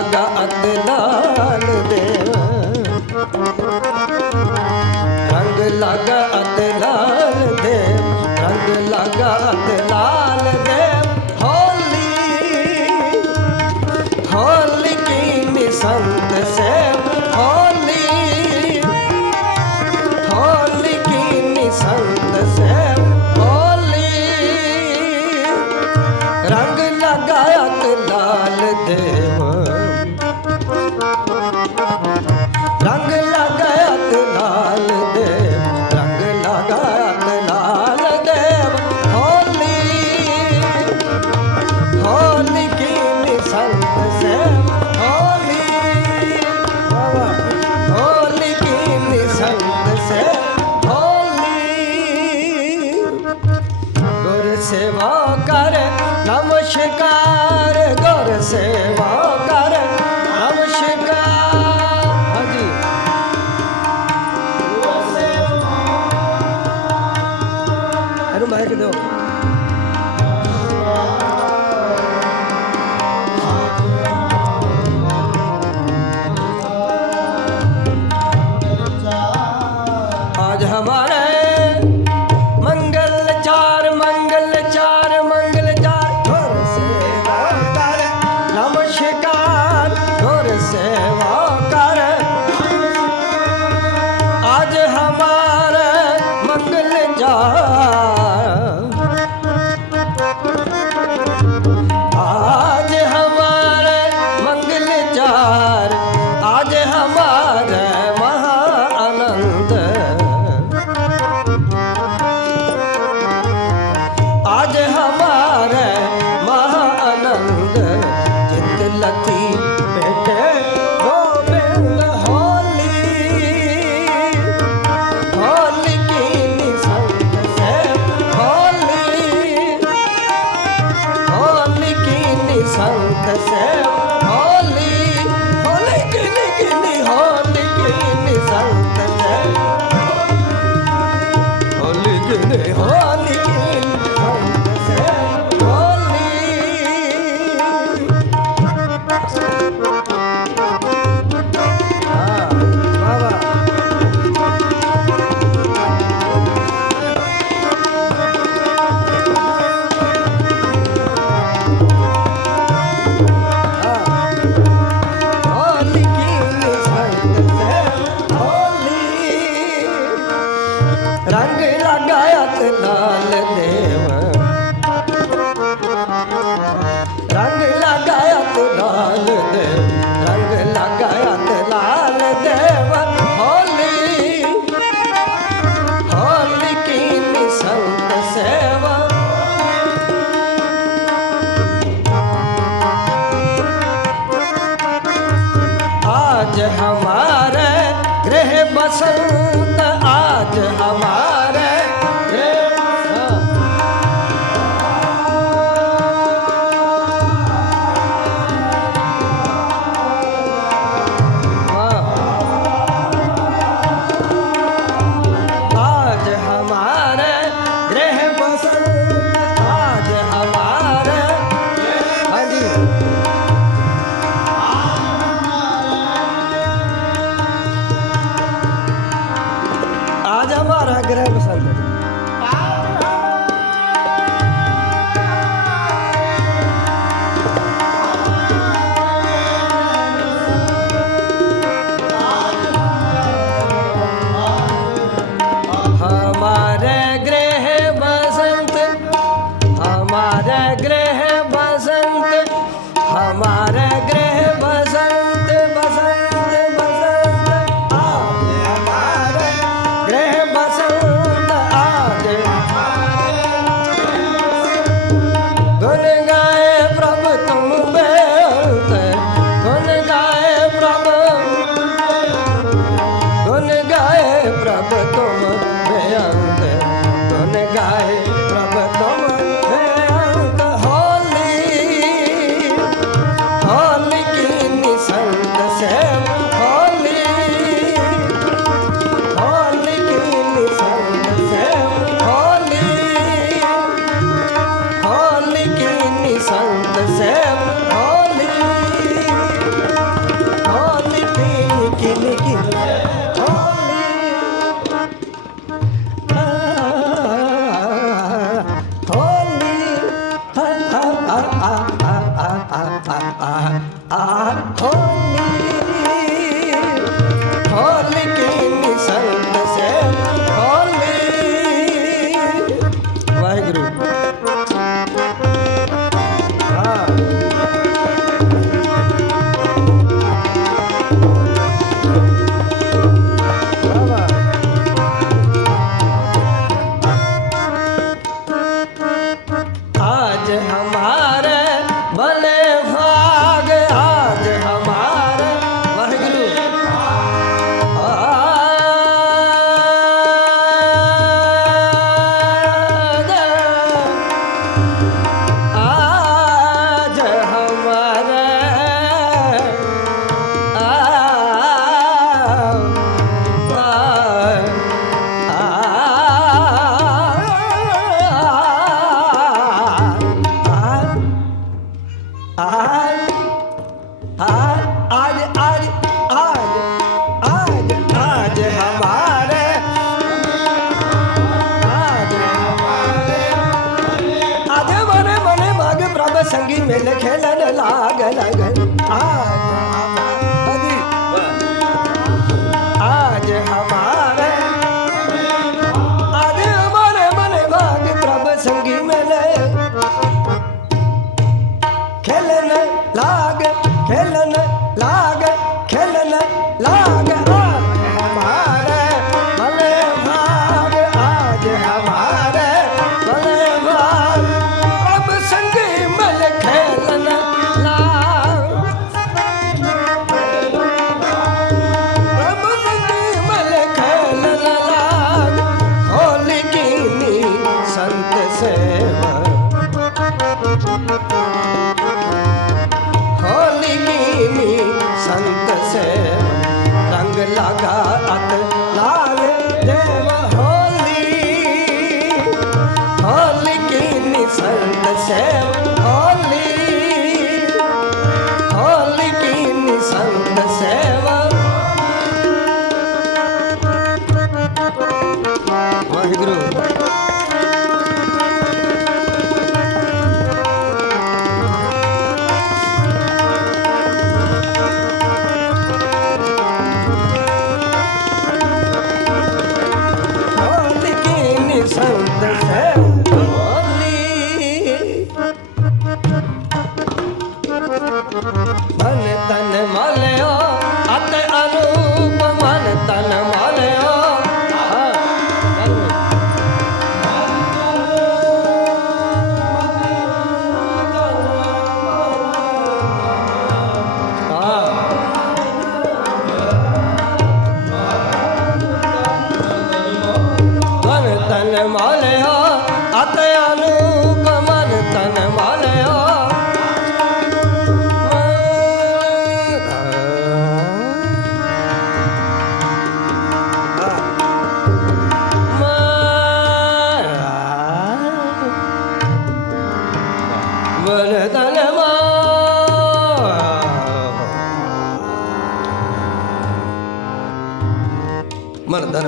ਰੰਗ ਲਾਲ ਦੇਵ ਰੰਗ ਲਾਗਾ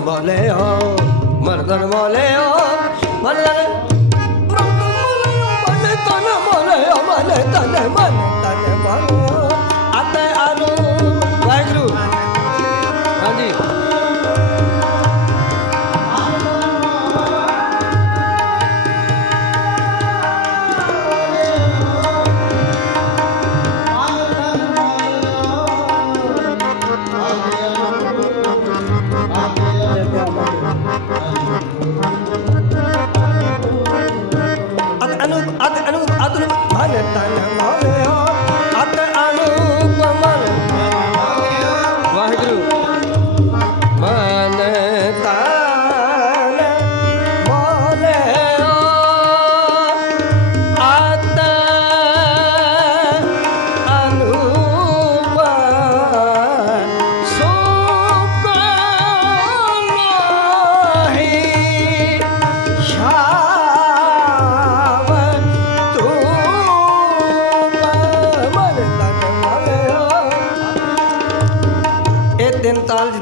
বলে ও মরগন বলে ও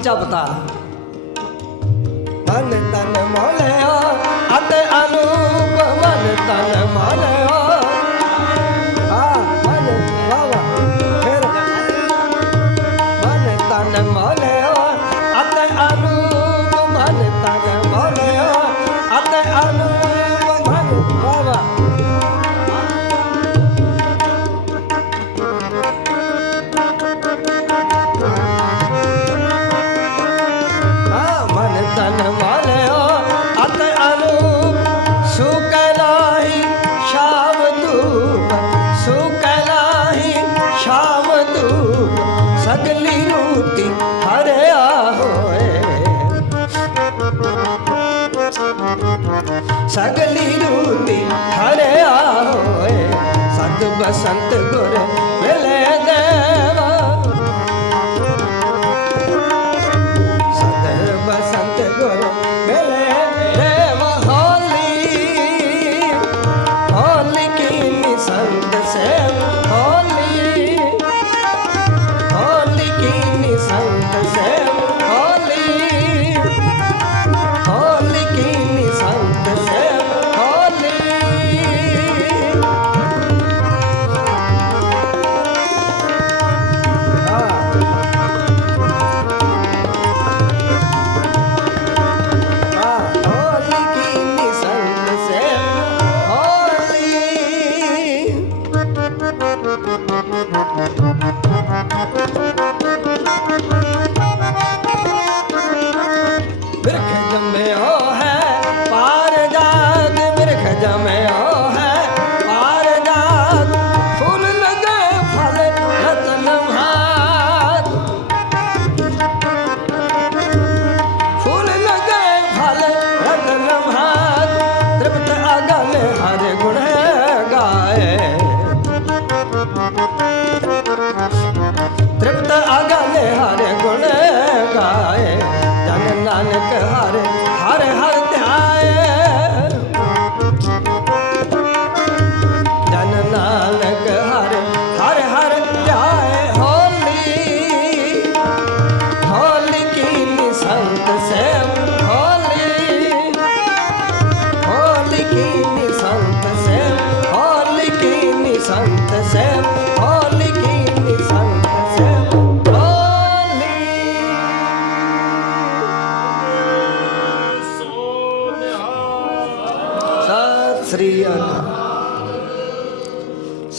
ਤਾਲ ਚ ਮਨ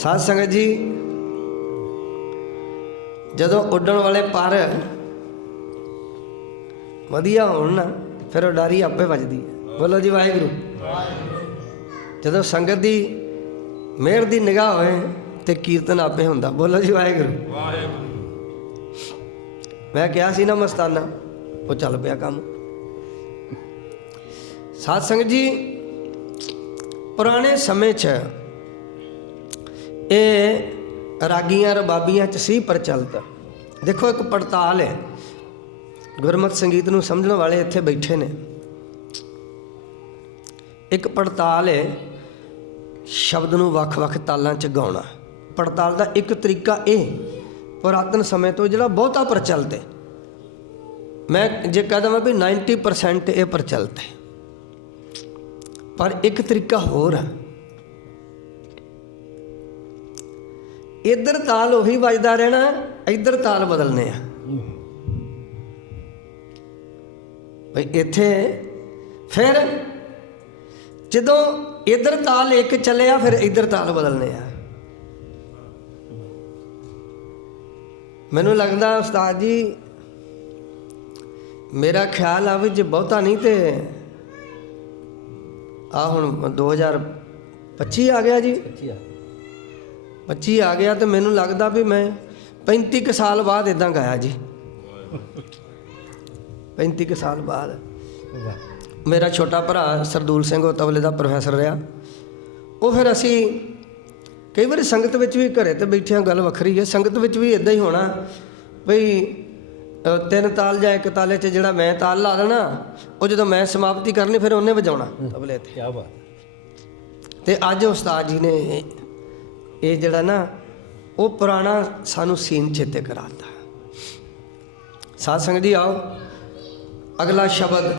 ਸਾਧ ਸੰਗਤ ਜੀ ਜਦੋਂ ਉੱਡਣ ਵਾਲੇ ਪਰ ਵਧੀਆ ਹੋਣ ਨਾ ਫਿਰ ਉਡਾਰੀ ਆਪੇ ਵੱਜਦੀ ਹੈ। ਬੋਲੋ ਜੀ ਵਾਹਿਗੁਰੂ। ਜਦੋਂ ਸੰਗਤ ਦੀ ਮਿਹਰ ਦੀ ਨਿਗਾਹ ਹੋਏ ਤੇ ਕੀਰਤਨ ਆਪੇ ਹੁੰਦਾ। ਬੋਲੋ ਜੀ ਵਾਹਿਗੁਰੂ। ਮੈਂ ਕਿਹਾ ਸੀ ਨਾ ਮਸਤਾਨਾ ਉਹ ਚੱਲ ਪਿਆ ਕੰਮ। ਸਾਧ ਸੰਗਤ ਜੀ ਪੁਰਾਣੇ ਸਮੇਂ 'ਚ ਇਹ ਰਾਗੀਆਂ ਰਬਾਬੀਆਂ 'ਚ ਸੀ ਪ੍ਰਚਲਿਤ। ਦੇਖੋ ਇੱਕ ਪੜਤਾਲ ਹੈ। ਗੁਰਮਤ ਸੰਗੀਤ ਨੂੰ ਸਮਝਣ ਵਾਲੇ ਇੱਥੇ ਬੈਠੇ ਨੇ। ਇੱਕ ਪੜਤਾਲ ਹੈ ਸ਼ਬਦ ਨੂੰ ਵੱਖ-ਵੱਖ ਤਾਲਾਂ 'ਚ ਗਾਉਣਾ। ਪੜਤਾਲ ਦਾ ਇੱਕ ਤਰੀਕਾ ਇਹ, ਪੁਰਾਤਨ ਸਮੇਂ ਤੋਂ ਜਿਹੜਾ ਬਹੁਤਾ ਪ੍ਰਚਲਿਤ ਹੈ। ਮੈਂ ਜੇ ਕਹ ਦਵਾਂ ਵੀ 90% ਇਹ ਪ੍ਰਚਲਿਤ ਹੈ। ਪਰ ਇੱਕ ਤਰੀਕਾ ਹੋਰ ਹੈ। ਇੱਧਰ ਤਾਲ ਉਹੀ ਵੱਜਦਾ ਰਹਿਣਾ, ਇੱਧਰ ਤਾਲ ਬਦਲਨੇ ਆ। ਭਈ ਇੱਥੇ ਫਿਰ ਜਦੋਂ ਇੱਧਰ ਤਾਲ ਇੱਕ ਚੱਲਿਆ ਫਿਰ ਇੱਧਰ ਤਾਲ ਬਦਲਨੇ ਆ। ਮੈਨੂੰ ਲੱਗਦਾ ਉਸਤਾਦ ਜੀ, ਮੇਰਾ ਖਿਆਲ ਆ ਵੀ ਜੇ ਬਹੁਤਾ ਨਹੀਂ ਤੇ ਆ ਹੁਣ 2025 ਆ ਗਿਆ ਜੀ। 25 ਆ ਗਿਆ ਤੇ ਮੈਨੂੰ ਲੱਗਦਾ ਵੀ ਮੈਂ 35 ਕੁ ਸਾਲ ਬਾਅਦ ਇਦਾਂ ਗਾਇਆ ਜੀ। 35 ਕੁ ਸਾਲ ਬਾਅਦ। ਮੇਰਾ ਛੋਟਾ ਭਰਾ ਸਰਦੂਲ ਸਿੰਘ ਉਹ ਤਬਲੇ ਦਾ ਪ੍ਰੋਫੈਸਰ ਰਿਹਾ। ਉਹ ਫਿਰ ਅਸੀਂ ਕਈ ਵਾਰੀ ਸੰਗਤ ਵਿੱਚ ਵੀ ਘਰੇ ਤੇ ਬੈਠਿਆਂ ਗੱਲ ਵੱਖਰੀ ਹੈ। ਸੰਗਤ ਵਿੱਚ ਵੀ ਇਦਾਂ ਹੀ ਹੋਣਾ ਅ, ਤਿੰਨ ਤਾਲ ਜਾਂ ਇੱਕ ਤਾਲੇ 'ਚ ਜਿਹੜਾ ਮੈਂ ਤਾਲ ਲਾ ਦੇਣਾ ਉਹ ਜਦੋਂ ਮੈਂ ਸਮਾਪਤੀ ਕਰਨੀ ਫਿਰ ਉਹਨੇ ਵਜਾਉਣਾ ਤਬਲੇ ਤੇ। ਕੀ ਬਾਤ ਤੇ ਅੱਜ ਉਸਤਾਦ ਜੀ ਨੇ ਇਹ- ਜਿਹੜਾ ਨਾ, ਉਹ ਪੁਰਾਣਾ ਸਾਨੂੰ ਸੀਨ ਚੇਤੇ ਕਰਾਤਾ। ਸਾਧ ਸੰਗਤ ਜੀ ਆਓ, ਅਗਲਾ ਸ਼ਬਦ